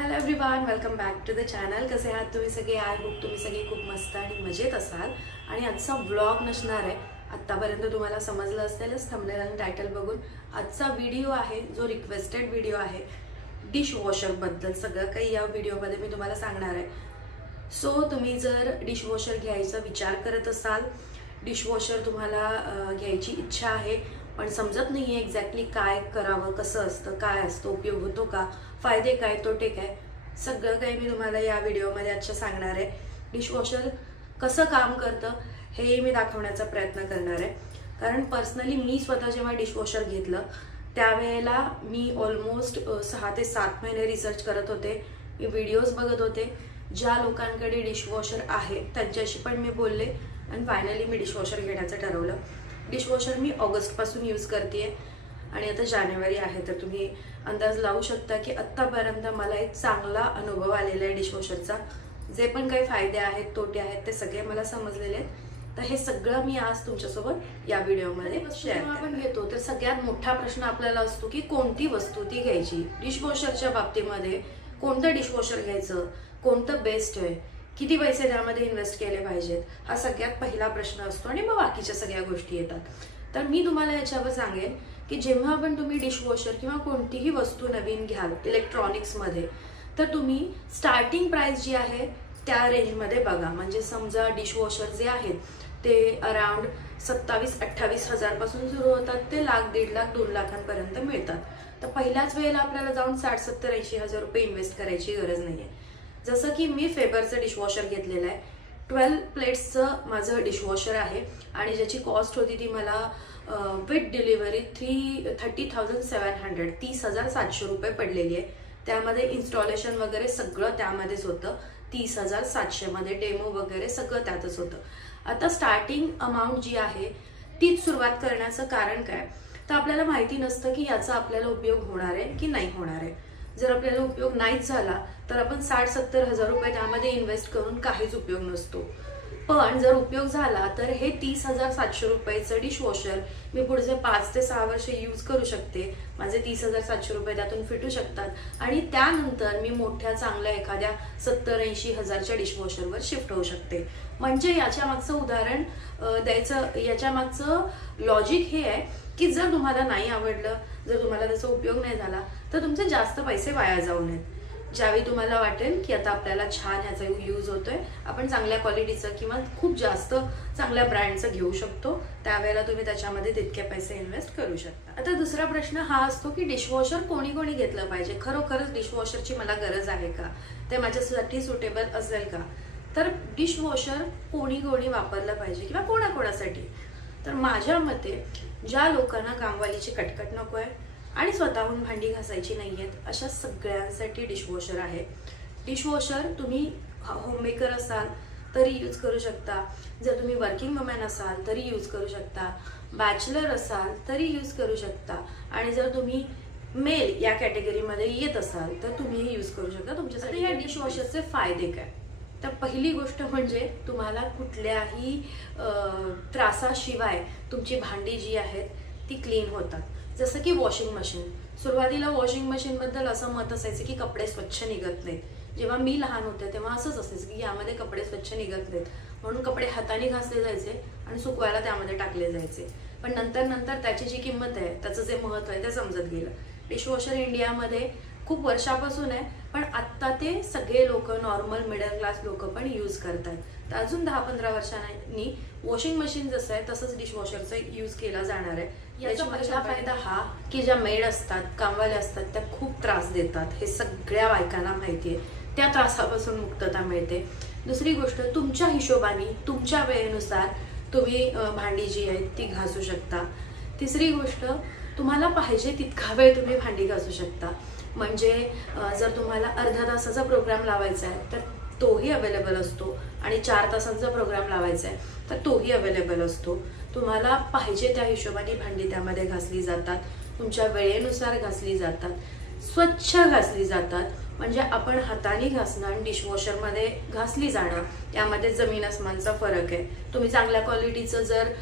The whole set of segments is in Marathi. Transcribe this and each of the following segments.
Hello everyone, welcome back to the channel. कसे आहात तुम्ही सगळे? आय होप तुम्ही सगळे खूप मस्त आणि मजेत असाल. आणि आजचा व्लॉग नसणार आहे, आत्तापर्यंत तुम्हाला समजलं असेलच थंबनेल आणि टायटल बघून. आजचा व्हिडिओ आहे जो रिक्वेस्टेड व्हिडिओ आहे, डिशवॉशर बद्दल सगळं काही या व्हिडिओमध्ये मी तुम्हाला सांगणार आहे. सो तुम्ही जर डिशवॉशर घ्यायचा विचार करत असाल, डिशवॉशर तुम्हाला घ्यायची इच्छा आहे पण समजत नाहीये एक्झॅक्टली काय करावं, कसं असतं, काय असतं, उपयोग होतो का, फायदे काय, तोटे काय, सगळं काही मी तुम्हाला या व्हिडिओमध्ये आजच्या सांगणार आहे. डिशवॉशर कसं काम करतं हे मी दाखवण्याचा प्रयत्न करणार आहे. कारण पर्सनली मी स्वतः जेव्हा डिशवॉशर घेतलं त्यावेळेला मी ऑलमोस्ट 6 ते 7 महिने रिसर्च करत होते, मी व्हिडिओज बघत होते. ज्या लोकांकडे डिशवॉशर आहे त्यांच्याशी पण मी बोलले आणि फायनली मी डिशवॉशर घेण्याचं ठरवलं. डिशवॉशर मी ऑगस्टपासून यूज करते आणि आता जानेवारी आहे, तर तुम्ही अंदाज लावू शकता की आत्तापर्यंत मला एक चांगला अनुभव आलेला आहे डिशवॉशरचा. जे पण काही फायदे आहेत, तोटे आहेत, ते सगळे मला समजलेले आहेत. तर हे सगळं मी आज तुमच्यासोबत या व्हिडिओमध्ये शेअर आपण घेतो. तर सगळ्यात मोठा प्रश्न आपल्याला असतो की कोणती वस्तू ती घ्यायची. डिशवॉशरच्या बाबतीमध्ये कोणतं डिशवॉशर घ्यायचं, कोणतं बेस्ट आहे, किती पैसे त्यामध्ये इन्व्हेस्ट केले पाहिजेत, हा सगळ्यात पहिला प्रश्न असतो आणि मग बाकीच्या सगळ्या गोष्टी येतात. तर मी तुम्हाला याच्यावर सांगेन की जेव्हा पण तुम्ही डिशवॉशर किंवा कोणतीही वस्तू नवीन घ्याल इलेक्ट्रॉनिक्समध्ये, तर तुम्ही स्टार्टिंग प्राइस जी आहे त्या रेंजमध्ये बघा. म्हणजे समजा डिशवॉशर जे आहेत ते अराउंड 27-28 हजार पासून सुरू होतात, ते 1,00,000, 1,50,000, 2,00,000 पर्यंत मिळतात. तर पहिल्याच वेळेला आपल्याला जाऊन 60-70-80 हजार रुपये इन्व्हेस्ट करायची गरज नाहीये. जसं की मी फेबरचं डिशवॉशर घेतलेलं आहे. 12 प्लेट्सचं माझं डिशवॉशर आहे आणि ज्याची कॉस्ट होती ती मला विथ डिलिव्हरी 30,700 30,700 रुपये पडलेली आहे. त्यामध्ये इन्स्टॉलेशन वगैरे सगळं त्यामध्येच होतं. 30,700 मध्ये डेमो वगैरे सगळं त्यातच होतं. आता स्टार्टिंग अमाऊंट जी आहे तीच सुरुवात करण्याचं कारण काय, तर आपल्याला माहिती नसतं की याचा आपल्याला उपयोग होणार आहे की नाही होणार आहे. जर आपल्याला उपयोग नाहीच झाला तर आपण 60-70 हजार रुपये त्यामध्ये इन्व्हेस्ट करून काहीच उपयोग नसतो. पण जर उपयोग झाला तर हे 30,700 रुपयाचं डिशवॉशर मी पुढचे 5 ते 6 वर्ष यूज करू शकते. माझे 30,700 रुपये त्यातून फिटू शकतात आणि त्यानंतर मी मोठ्या चांगल्या एखाद्या 70-80 हजारच्या डिशवॉशरवर शिफ्ट होऊ शकते. म्हणजे याच्या मागचं उदाहरण द्यायचं, याच्या मागचं लॉजिक हे आहे की जर तुम्हाला नाही आवडलं, जर तुम्हाला त्याचा उपयोग नाही झाला तर तुमचे जास्त पैसे वाया जाऊ नयेत. ज्यावेळी तुम्हाला वाटेल की आता आपल्याला छान ह्याचा यूज होतोय, आपण चांगल्या क्वालिटीचं किंवा खूप जास्त चांगल्या ब्रँडचं घेऊ शकतो, त्यावेळेला तुम्ही त्याच्यामध्ये तितके पैसे इन्व्हेस्ट करू शकता. आता दुसरा प्रश्न हा असतो की डिशवॉशर कोणी कोणी घेतलं पाहिजे, खरोखरच डिशवॉशरची मला गरज आहे का, ते माझ्यासाठी सुटेबल असेल का. तर डिशवॉशर कोणी कोणी वापरलं पाहिजे किंवा कोणाकोणासाठी, तर माझ्या मते ज्या लोकांना कामवालीची कटकट नको आहे आणि स्वतःहून भांडी घासायची नाहीयेत, अशा सगळ्यांसाठी डिशवॉशर आहे. डिशवॉशर तुम्ही होममेकर असाल तरी यूज करू शकता, जर तुम्ही वर्किंग वुमन असाल तरी यूज करू शकता, बॅचलर असाल तरी यूज करू शकता आणि जर तुम्ही मेल या कॅटेगरीमध्ये येत असाल तर तुम्ही यूज करू शकता. तुमच्यासाठी या डिशवॉशरचे फायदे काय, तर पहिली गोष्ट म्हणजे तुम्हाला कुठल्याही त्रासाशिवाय तुमची भांडी जी आहेत ती क्लीन होतात. जसं की वॉशिंग मशीन. सुरुवातीला वॉशिंग मशीन बद्दल असं मत असायचं की कपडे स्वच्छ निघत नाहीत. जेव्हा मी लहान होते तेव्हा असंच असायचं की यामध्ये कपडे स्वच्छ निघत नाहीत, म्हणून कपडे हाताने घासले जायचे आणि सुकवायला त्यामध्ये टाकले जायचे. पण नंतर नंतर त्याची जी किंमत आहे, त्याचं जे महत्व आहे ते समजत गेलं. डिशवॉशर इंडियामध्ये खूप वर्षापासून आहे, पण आत्ता ते सगळे लोक, नॉर्मल मिडल क्लास लोक पण यूज करतात. तर अजून 10-15 वर्षांनी वॉशिंग मशीन जसं आहे तसंच डिशवॉशरचा यूज केला जाणार आहे. याचा पहिला फायदा हा की ज्या मेड असतात, कामवाल्या असतात, त्या खूप त्रास देतात, हे सगळ्या बायकांना माहिती आहे. त्या त्रासापासून मुक्तता मिळते. दुसरी गोष्ट, तुमच्या हिशोबाने तुमच्या वेळेनुसार तुम्ही भांडी जी आहे ती घासू शकता. तिसरी गोष्ट, तुम्हाला पाहिजे तितका वेळ तुम्ही भांडी घासू शकता. म्हणजे जर तुम्हाला अर्धा तासाचा प्रोग्राम लावायचा आहे तर तोही अवेलेबल असतो आणि 4 तासांचा प्रोग्राम लावायचा आहे तर तोही अवेलेबल असतो. तुम्हाला पाहिजे त्या हिशोबाने भांडी त्यामध्ये घासली जातात, तुमच्या वेळेनुसार घासली जातात, स्वच्छ घासली जातात. म्हणजे आपण हाताने घासणं आणि डिशवॉशरमध्ये घासली जाणं यामध्ये जमीन आसमानचा फरक आहे. तुम्ही चांगल्या क्वालिटीचं जर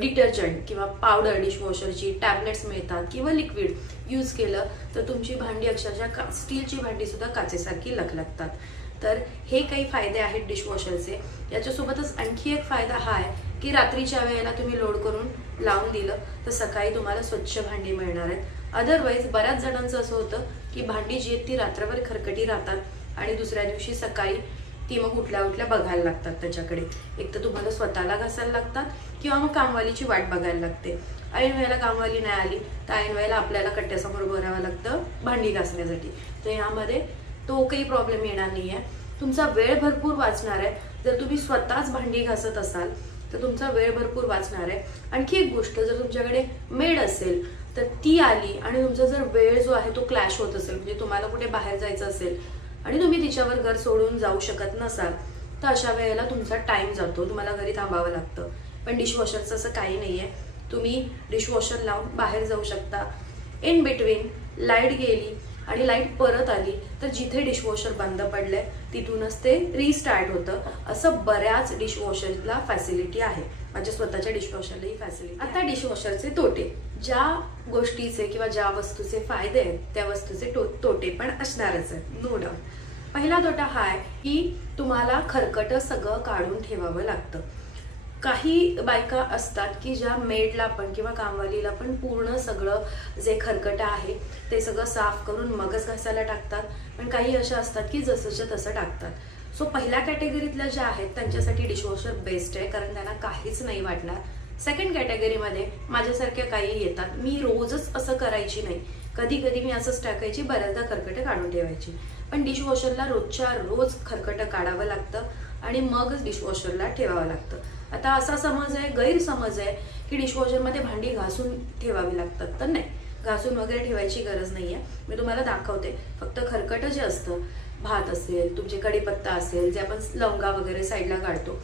डिटर्जंट किंवा पावडर, डिशवॉशरची टॅबलेट्स मिळतात किंवा लिक्विड, यूज केलं तर तुमची भांडी अक्षरशः स्टीलची भांडी सुद्धा काचेसारखी लखलखतात. तर हे काही फायदे आहेत डिशवॉशरचे. याच्यासोबतच आणखी एक फायदा हा आहे की रात्रीच्या वेळेला तुम्ही लोड करून लावून दिलं तर सकाळी तुम्हाला स्वच्छ भांडी मिळणार आहेत. अदरवाईज बऱ्याच जणांचं असं होतं की भांडी जी आहेत ती रात्रभर खरकटी राहतात आणि दुसऱ्या दिवशी सकाळी ती मग उठल्या उठल्या बघायला लागतात त्याच्याकडे. एक तर तुम्हाला स्वतःला घासायला लागतात किंवा मग कामवालीची वाट बघायला लागते. ऐन वेळेला कामवाली नाही आली तर ऐन वेळेला आपल्याला कट्ट्यासमोर उभं राहावं लागतं भांडी घासण्यासाठी. तर यामध्ये तो काही प्रॉब्लेम येणार नाही आहे. तुमचा वेळ भरपूर वाचणार आहे. जर तुम्ही स्वतःच भांडी घासत असाल तर तुमचा वेळ भरपूर वाचणार आहे. आणखी एक गोष्ट, जर तुमच्याकडे मेड असेल तर ती आली आणि तुमचा जर वेळ जो आहे तो क्लॅश होत असेल, म्हणजे तुम्हाला कुठे बाहेर जायचं असेल आणि तुम्ही तिच्यावर घर सोडून जाऊ शकत नसाल तर अशा वेळेला तुमचा टाइम जातो, तुम्हाला घरी थांबावं लागतं. पण डिशवॉशरचं असं काही नाहीये. तुम्ही डिशवॉशर लावून बाहेर जाऊ शकता. इन बिटवीन लाईट गेली आणि लाईट परत आली तर जिथे डिशवॉशर बंद पडलंय तिथूनच ते रिस्टार्ट होतं. असं बऱ्याच डिशवॉशरला फॅसिलिटी आहे. माझ्या स्वतःच्या डिशवॉशरलाही फॅसिलिटी. आता डिशवॉशरचे तोटे. ज्या गोष्टीचे किंवा ज्या वस्तूचे फायदे आहेत त्या वस्तूचे तोटे पण असणारच आहेत, नो डाऊट. पहिला तोटा हा आहे की तुम्हाला खरकट सगळं काढून ठेवावं लागतं. काही बायका असतात की ज्या मेडला पण किंवा कामवालीला पण पूर्ण सगळं जे खरकट आहे ते सगळं साफ करून मगच घासायला टाकतात. पण काही अशा असतात की जसंच्या तसं टाकतात. सो पहिल्या कॅटेगरीतल्या ज्या आहेत त्यांच्यासाठी डिशवॉशर बेस्ट आहे, कारण त्यांना काहीच नाही वाटणार. सेकंड कॅटेगरीमध्ये माझ्यासारख्या काही येतात. मी रोजच असं करायची नाही, कधी कधी मी असंच टाकायची, बऱ्याचदा खरकट काढून ठेवायची. पण डिशवॉशरला रोजच्या रोज खरकट काढावं लागतं आणि मगच डिशवॉशरला ठेवावं लागतं. आता असा समज आहे, गैरसमज आहे की डिशवॉशरमध्ये भांडी घासून ठेवावी लागतात. तर नाही, घासून वगैरे ठेवायची गरज नाहीये. मी तुम्हाला दाखवते. फक्त खरकट जे असतं, भात असेल, तुमचे कढीपत्ता असेल, जे आपण लवंगा वगैरे साईडला काढतो,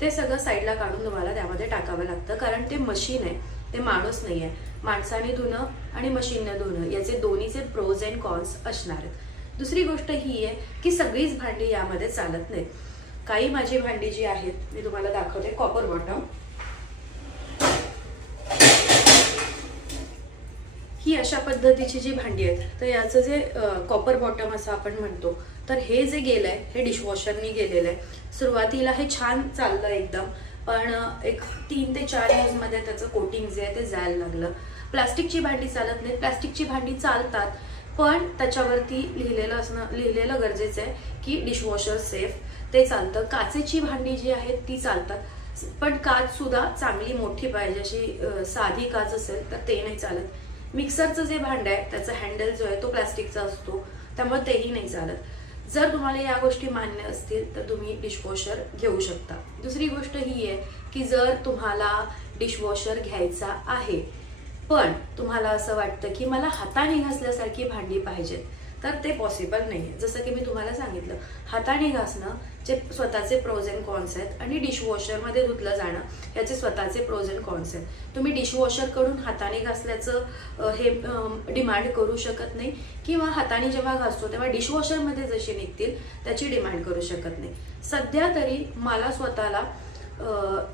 ते सगळं साईडला काढून तुम्हाला त्यामध्ये टाकावं लागतं. कारण ते मशीन आहे, ते माणूस नाही आहे. माणसाने धुणं आणि मशीनने धुणं याचे दोन्हीचे प्रोज अँड कॉन्स असणार आहेत. दुसरी गोष्ट ही आहे की सगळीच भांडी यामध्ये चालत नाहीत. काही माझी भांडी जी आहेत मी तुम्हाला दाखवते. कॉपर बॉटम ही अशा पद्धतीची जी भांडी आहेत तर याचं जे कॉपर बॉटम असं आपण म्हणतो, तर हे जे गेलंय हे डिशवॉशरनी गेलेलं आहे. सुरुवातीला हे छान चाललं एकदम, पण एक 3 ते 4 यूजमध्ये त्याचं कोटिंग जे आहे ते जायला लागलं. प्लास्टिकची भांडी चालत नाही. प्लास्टिकची भांडी चालतात पण त्याच्यावरती लिहिलेलं गरजेचं आहे की डिशवॉशर सेफ, ते चालतं. काचेची भांडी जी आहेत ती चालतात, पण काच सुद्धा चांगली मोठी पाहिजे. अशी साधी काच असेल तर ते नाही चालत. मिक्सरचं जे भांडं आहे त्याचा हँडल जो आहे तो प्लास्टिकचा असतो, त्यामुळे तेही नाही चालत. जर तुम्हाला या गोष्टी मान्य असतील तर तुम्ही डिशवॉशर घेऊ शकता. दुसरी गोष्ट ही आहे की जर तुम्हाला डिशवॉशर घ्यायचा आहे पण तुम्हाला असं वाटतं की मला हाताने घासल्यासारखी भांडी पाहिजेत, तर ते पॉसिबल नाहीये. जसं की मी तुम्हाला सांगितलं, हाताने घासणं चे स्वतःचे प्रोज अँड कॉन्स आहेत आणि डिशवॉशरमध्ये धुतलं जाणं याचे स्वतःचे प्रोज अँड कॉन्स आहेत. तुम्ही डिशवॉशरकडून हाताने घासल्याचं हे डिमांड करू शकत नाही किंवा हाताने जेव्हा घासतो तेव्हा डिशवॉशरमध्ये जशी निघतील त्याची डिमांड करू शकत नाही. सध्या तरी मला स्वतःला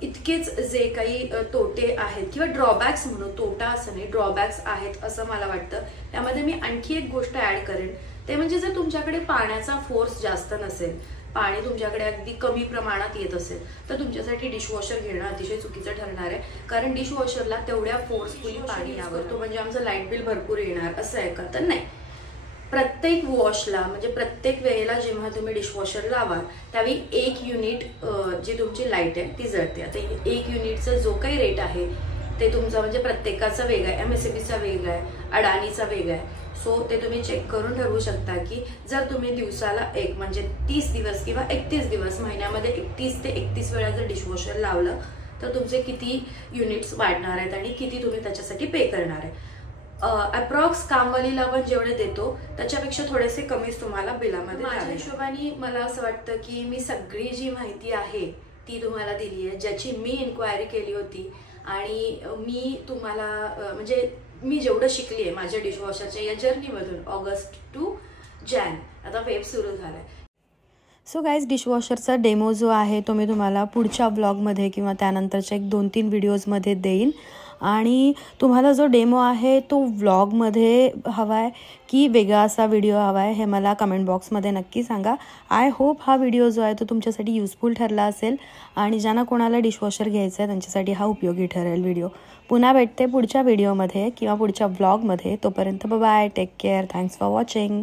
इतकेच जे काही तोटे आहेत किंवा ड्रॉबॅक्स म्हणून, तोटा असं नाही, ड्रॉबॅक्स आहेत असं मला वाटतं. त्यामध्ये मी आणखी एक गोष्ट ऍड करेन, ते म्हणजे जर तुमच्याकडे पाण्याचा फोर्स जास्त नसेल, पाणी तुमच्याकडे अगदी कमी प्रमाणात येत असेल तर तुमच्यासाठी डिशवॉशर घेणं अतिशय चुकीचं ठरणार आहे. कारण डिशवॉशरला तेवढ्या फोर्सफुली पाणी यावं तो म्हणजे आमचं लाईट बिल भरपूर येणार असं आहे का? तर नाही. प्रत्येक वॉशला म्हणजे प्रत्येक वेळेला जेव्हा तुम्ही डिशवॉशर लावाल त्यावेळी 1 युनिट जी तुमची लाईट आहे ती जळते. आता 1 युनिटचा जो काही रेट आहे ते तुमचा म्हणजे प्रत्येकाचा वेगळा आहे. MSEBीचा वेगळा आहे, अडाणीचा वेगळा आहे. सो ते तुम्ही चेक करून ठरवू शकता की जर तुम्ही दिवसाला एक म्हणजे 30 दिवस किंवा 31 दिवस, महिन्यामध्ये 31 ते 31 वेळा जर डिशवॉशर लावलं तर तुमचे किती युनिट्स वाढणार आहेत आणि किती तुम्ही त्याच्यासाठी पे करणार आहे. अप्रॉक्स कामवालीला पण जेवढे देतो त्याच्यापेक्षा थोडेसे कमीच तुम्हाला बिलामध्ये. माझ्या हिशोबाने मला असं वाटतं की मी सगळी जी माहिती आहे ती तुम्हाला दिली आहे, ज्याची मी इन्क्वायरी केली होती आणि मी तुम्हाला म्हणजे मी जेवढं शिकली आहे माझ्या डिशवॉशरच्या या जर्नीमधून. ऑगस्ट टू जॅन आता वेब सुरू झालाय. सो गाईज, डिशवॉशरचा डेमो जो आहे तो मी तुम्हाला पुढच्या ब्लॉगमध्ये किंवा त्यानंतरच्या 1-2-3 व्हिडिओजमध्ये देईन. आणि तुम्हाला जो डेमो आहे तो व्लॉगमध्ये हवा आहे की वेगळा असा व्हिडिओ हवा आहे हे मला कमेंट बॉक्समध्ये नक्की सांगा. आय होप हा व्हिडिओ जो आहे तो तुमच्यासाठी युजफुल ठरला असेल आणि ज्यांना कोणाला डिशवॉशर घ्यायचं आहे त्यांच्यासाठी हा उपयोगी ठरेल व्हिडिओ. पुन्हा भेटते पुढच्या व्हिडिओमध्ये किंवा पुढच्या व्लॉगमध्ये. तोपर्यंत bye, take care, thanks for watching.